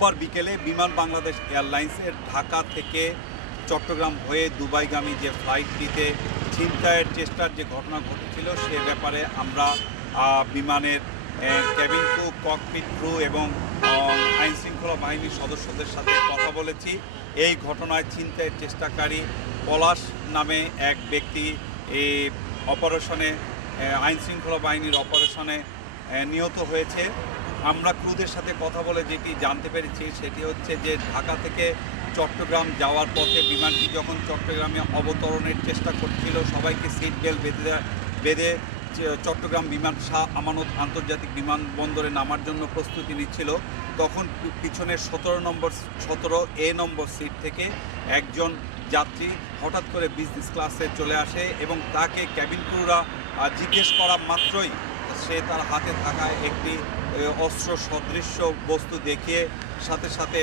রোববার বিকেলে বিমান বাংলাদেশ এয়ারলাইন্সের ঢাকা থেকে চট্টগ্রাম হয়ে দুবাইগামী যে ফ্লাইটটিতে ছিনতাইয়ের চেষ্টার যে ঘটনা ঘটেছিল সে ব্যাপারে আমরা বিমানের ক্যাবিন ক্রু, ককপিট ক্রু এবং আইনশৃঙ্খলা বাহিনীর সদস্যদের সাথে কথা বলেছি। এই ঘটনায় ছিনতাইয়ের চেষ্টাকারী পলাশ নামে এক ব্যক্তি এই অপারেশনে আইনশৃঙ্খলা বাহিনীর অপারেশনে নিহত হয়েছে। আমরা ক্রুদের সাথে কথা বলে যেটি জানতে পেরেছি সেটি হচ্ছে যে ঢাকা থেকে চট্টগ্রাম যাওয়ার পথে বিমানটি যখন চট্টগ্রামে অবতরণের চেষ্টা করছিল, সবাইকে সিট বেল্ট বেঁধে চট্টগ্রাম বিমান শাহ আমানত আন্তর্জাতিক বিমানবন্দরে নামার জন্য প্রস্তুতি নিচ্ছিল, তখন পিছনের 17A নম্বর সিট থেকে একজন যাত্রী হঠাৎ করে বিজনেস ক্লাসে চলে আসে এবং তাকে ক্যাবিন ক্রুরা জিজ্ঞেস করা মাত্রই সে তার হাতে থাকা একটি অস্ত্র সদৃশ্য বস্তু দেখিয়ে সাথে সাথে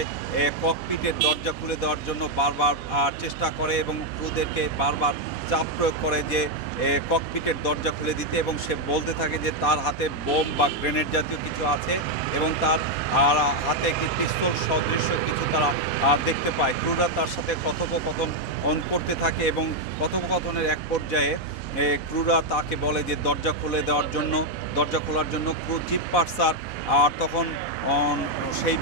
ককপিটের দরজা খুলে দেওয়ার জন্য বারবার চেষ্টা করে এবং ক্রুদেরকে বারবার চাপ প্রয়োগ করে যে ককপিটের দরজা খুলে দিতে, এবং সে বলতে থাকে যে তার হাতে বোম বা গ্রেনেড জাতীয় কিছু আছে এবং তার হাতে একটি পিস্তল সদৃশ্য কিছু তারা দেখতে পায়। ক্রুরা তার সাথে কথোপকথন করতে থাকে এবং কথোপকথনের এক পর্যায়ে ক্রুরা তাকে বলে যে দরজা খোলার জন্য ক্রু চিফ পার্সার আর তখন সেই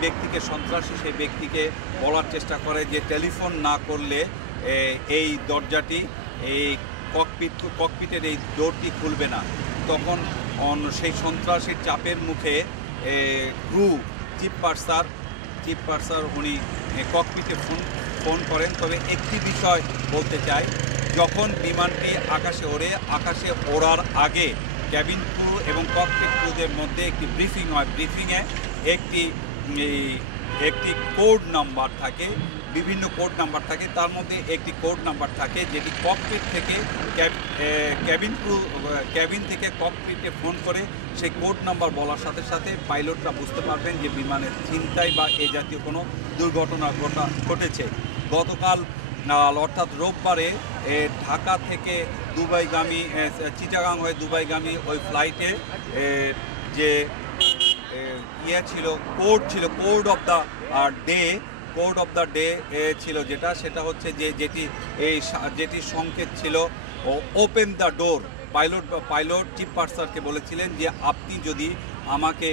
ব্যক্তিকে বলার চেষ্টা করে যে টেলিফোন না করলে এই দরজাটি এই ককপিটের এই ডোরটি খুলবে না। তখন সেই সন্ত্রাসীর চাপের মুখে ক্রু চিফ পার্সার উনি ককপিটে ফোন করেন। তবে একটি বিষয় বলতে চাই, যখন বিমানটি আকাশে ওড়ার আগে ক্যাবিন ক্রু এবং ককপিট ক্রুদের মধ্যে একটি ব্রিফিং হয়। ব্রিফিংয়ে একটি কোড নাম্বার থাকে, বিভিন্ন কোড নাম্বার থাকে। তার মধ্যে একটি কোড নাম্বার থাকে যেটি ককপিট থেকে ক্যাবিন থেকে ককপিটে ফোন করে সেই কোড নাম্বার বলার সাথে সাথে পাইলটরা বুঝতে পারবেন যে বিমানের ছিনতাই বা এ জাতীয় কোনো দুর্ঘটনা ঘটেছে। গতকাল অর্থাৎ রোববারে ঢাকা থেকে দুবাইগামী চিটাগাং হয়ে দুবাইগামী ওই ফ্লাইটে যে কোড অফ দ্য ডে ছিল সেটা হচ্ছে যে যেটি সংকেত ছিল open the door. Pilot chief পার্সারকে বলেছিলেন যে আপনি যদি আমাকে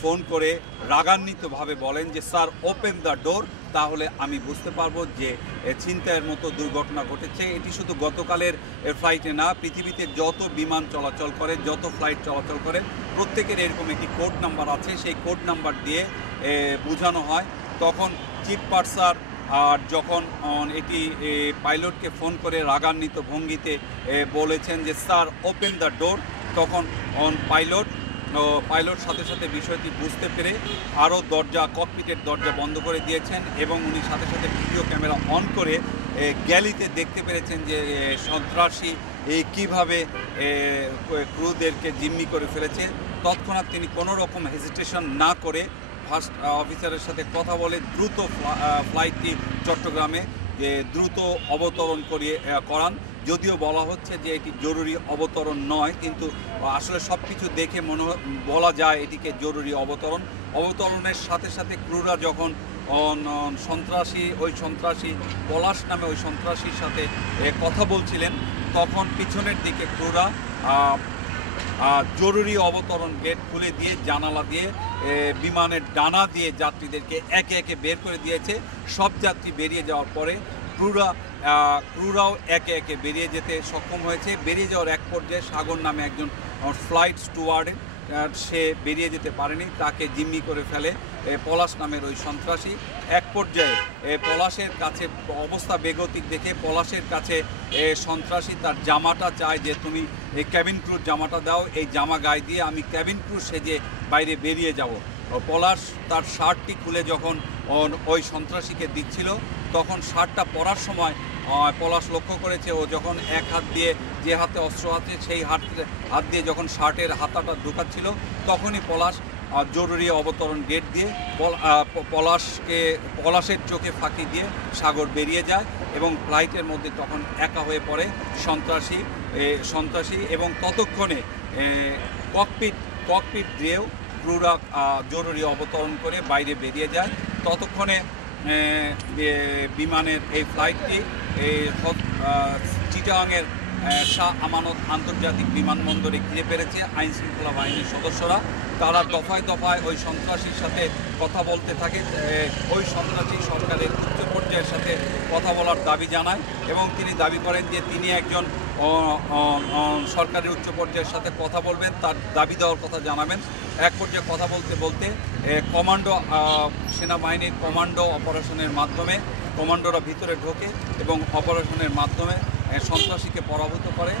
ফোন করে রাগান্বিতভাবে বলেন যে স্যার ওপেন দ্য ডোর, তাহলে আমি বুঝতে পারবো যে ছিনতাইয়ের মতো দুর্ঘটনা ঘটেছে। এটি শুধু গতকালের ফ্লাইটে না, পৃথিবীতে যত বিমান চলাচল করে, যত ফ্লাইট চলাচল করে, প্রত্যেকের এরকম একটি কোড নাম্বার আছে। সেই কোড নাম্বার দিয়ে বোঝানো হয়। তখন চিফ পার্সার আর যখন এটি পাইলটকে ফোন করে রাগান্বিত ভঙ্গিতে বলেছেন যে স্যার ওপেন দ্য ডোর, তখন পাইলট সাথে সাথে বিষয়টি বুঝতে পেরে আরও ককপিটের দরজা বন্ধ করে দিয়েছেন এবং উনি সাথে সাথে ভিডিও ক্যামেরা অন করে গ্যালিতে দেখতে পেরেছেন যে সন্ত্রাসী কীভাবে ক্রুদেরকে জিম্মি করে ফেলেছে। তৎক্ষণাৎ তিনি কোনো রকম হেজিটেশন না করে ফার্স্ট অফিসারের সাথে কথা বলে দ্রুত ফ্লাইটটি চট্টগ্রামে দ্রুত অবতরণ করান। যদিও বলা হচ্ছে যে এটি জরুরি অবতরণ নয়, কিন্তু আসলে সব কিছু দেখে বলা যায় এটিকে জরুরি অবতরণের সাথে সাথে ক্রুরা যখন সন্ত্রাসী পলাশ নামে ওই সন্ত্রাসীর সাথে কথা বলছিলেন, তখন পিছনের দিকে ক্রুরা জরুরি অবতরণ গেট খুলে দিয়ে জানালা দিয়ে বিমানের ডানা দিয়ে যাত্রীদেরকে একে একে বের করে দিয়েছে। সব যাত্রী বেরিয়ে যাওয়ার পরে ক্রুরাও একে একে বেরিয়ে যেতে সক্ষম হয়েছে। বেরিয়ে যাওয়ার এক পর্যায়ে সাগর নামে একজন ফ্লাইট স্টুয়ার্ড সে বেরিয়ে যেতে পারেনি, তাকে জিম্মি করে ফেলে পলাশ নামের ওই সন্ত্রাসী। এক পর্যায়ে পলাশের কাছে অবস্থা বেগতিক দেখে পলাশের কাছে সন্ত্রাসী তার জামাটা চায় যে তুমি এই ক্যাবিন ক্রুর জামাটা দাও, এই জামা গায়ে দিয়ে আমি ক্যাবিন ক্রু সেজে বাইরে বেরিয়ে যাব। পলাশ তার শার্টটি খুলে যখন ওই সন্ত্রাসীকে দিচ্ছিল, তখন শার্টটা পরার সময় পলাশ লক্ষ্য করেছে ও যখন এক হাত দিয়ে, যে হাতে অস্ত্র আছে সেই হাত দিয়ে যখন শার্টের হাতাটা ঢোকাচ্ছিল, তখনই পলাশ জরুরি অবতরণ গেট দিয়ে পলাশের চোখে ফাঁকি দিয়ে সাগর বেরিয়ে যায় এবং ফ্লাইটের মধ্যে তখন একা হয়ে পড়ে সন্ত্রাসী এবং ততক্ষণে ককপিট দিয়েও ক্রুরা জরুরি অবতরণ করে বাইরে বেরিয়ে যায়। ততক্ষণে বিমানের এই ফ্লাইটটি চিটাগাংয়ের শাহ আমানত আন্তর্জাতিক বিমানবন্দরে ঘিরে পেরেছে আইন শৃঙ্খলা বাহিনীর সদস্যরা। তারা দফায় দফায় ওই সন্ত্রাসীর সাথে কথা বলতে থাকে, ওই সন্ত্রাসী সরকারের উচ্চ পর্যায়ের সাথে কথা বলার দাবি জানায় এবং তিনি দাবি করেন যে তিনি একজন সরকারের উচ্চ পর্যায়ের সাথে কথা বলবেন, তার দাবি দেওয়ার কথা জানাবেন। এক পর্যায়ে কথা বলতে বলতে কমান্ডো সেনাবাহিনীর কমান্ডো অপারেশনের মাধ্যমে কমান্ডোরা ভিতরে ঢোকে এবং অপারেশনের মাধ্যমে সন্ত্রাসীকে পরাভূত করে।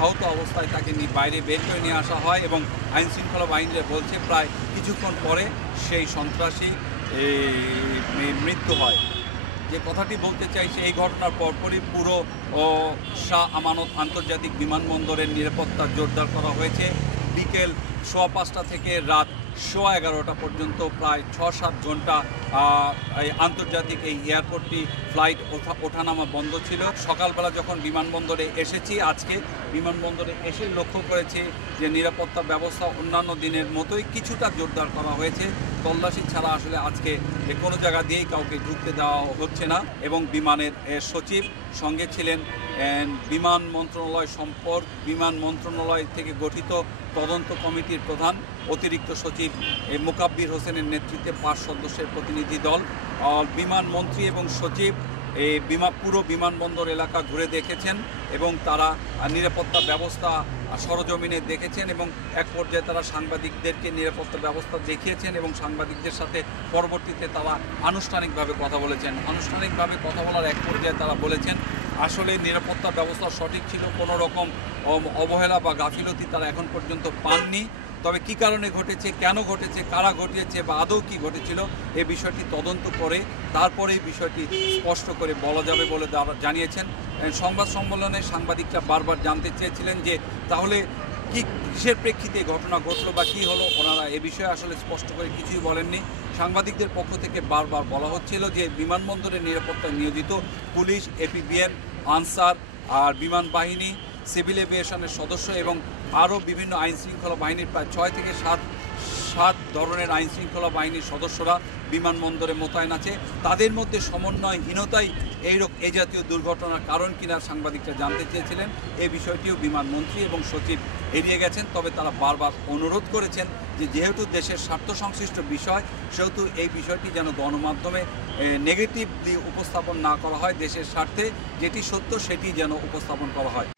আহত অবস্থায় তাকে বাইরে বের করে নিয়ে আসা হয় এবং আইন শৃঙ্খলা বাহিনীরা বলছে প্রায় কিছুক্ষণ পরে সেই সন্ত্রাসী মৃত্যু হয়। যে কথাটি বলতে চাইছে, এই ঘটনার পরপরই পুরো শাহ আমানত আন্তর্জাতিক বিমানবন্দরের নিরাপত্তা জোরদার করা হয়েছে। বিকেল 5:15 থেকে রাত 11:30 পর্যন্ত প্রায় 6-7 ঘন্টা এই আন্তর্জাতিক এই এয়ারপোর্টটি ফ্লাইট ওঠানামা বন্ধ ছিল। সকালবেলা যখন বিমানবন্দরে এসেছি, আজকে বিমানবন্দরে এসে লক্ষ্য করেছি যে নিরাপত্তা ব্যবস্থা অন্যান্য দিনের মতোই কিছুটা জোরদার করা হয়েছে। তল্লাশি ছাড়া আসলে আজকে যে কোনো জায়গা দিয়েই কাউকে ঢুকতে দেওয়া হচ্ছে না এবং বিমানের সচিব সঙ্গে ছিলেন বিমান মন্ত্রণালয় থেকে গঠিত তদন্ত কমিটির প্রধান অতিরিক্ত সচিব মোকাব্বির হোসেনের নেতৃত্বে 5 সদস্যের প্রতিনিধি দল। বিমানমন্ত্রী এবং সচিব পুরো বিমানবন্দর এলাকা ঘুরে দেখেছেন এবং তারা নিরাপত্তা ব্যবস্থা সরজমিনে দেখেছেন এবং এক পর্যায়ে তারা সাংবাদিকদেরকে নিরাপত্তা ব্যবস্থা দেখিয়েছেন এবং সাংবাদিকদের সাথে পরবর্তীতে তারা আনুষ্ঠানিকভাবে কথা বলেছেন। আনুষ্ঠানিকভাবে কথা বলার এক পর্যায়ে তারা বলেছেন আসলে নিরাপত্তা ব্যবস্থা সঠিক ছিল, কোনো রকম অবহেলা বা গাফিলতি তারা এখন পর্যন্ত পাননি। তবে কী কারণে ঘটেছে, কেন ঘটেছে, কারা ঘটিয়েছে বা আদৌ কী ঘটেছিল এ বিষয়টি তদন্ত করে তারপরে এই বিষয়টি স্পষ্ট করে বলা যাবে বলে জানিয়েছেন। সংবাদ সম্মেলনে সাংবাদিকরা বারবার জানতে চেয়েছিলেন যে তাহলে কিসের প্রেক্ষিতে ঘটনা ঘটলো বা কী হলো। ওনারা এ বিষয়ে আসলে স্পষ্ট করে কিছুই বলেননি। সাংবাদিকদের পক্ষ থেকে বারবার বলা হচ্ছিল যে বিমানবন্দরের নিরাপত্তায় নিয়োজিত পুলিশ, এপিবিএন, আনসার আর বিমান বাহিনী, সিভিল এভিয়েশনের সদস্য এবং আরও বিভিন্ন আইন শৃঙ্খলা বাহিনীর প্রায় 6 থেকে 7 ধরনের আইন শৃঙ্খলা বাহিনীর সদস্যরা বিমানবন্দরে মোতায়েন আছে। তাদের মধ্যে সমন্বয়হীনতাই এই জাতীয় দুর্ঘটনার কারণ কিনা সাংবাদিকরা জানতে চেয়েছিলেন। এই বিষয়টিও বিমানমন্ত্রী এবং সচিব এড়িয়ে গেছেন। তবে তারা বারবার অনুরোধ করেছেন যে যেহেতু দেশের স্বার্থ সংশ্লিষ্ট বিষয়, সেহেতু এই বিষয়টি যেন গণমাধ্যমে নেগেটিভলি উপস্থাপন না করা হয়, দেশের স্বার্থে যেটি সত্য সেটি যেন উপস্থাপন করা হয়।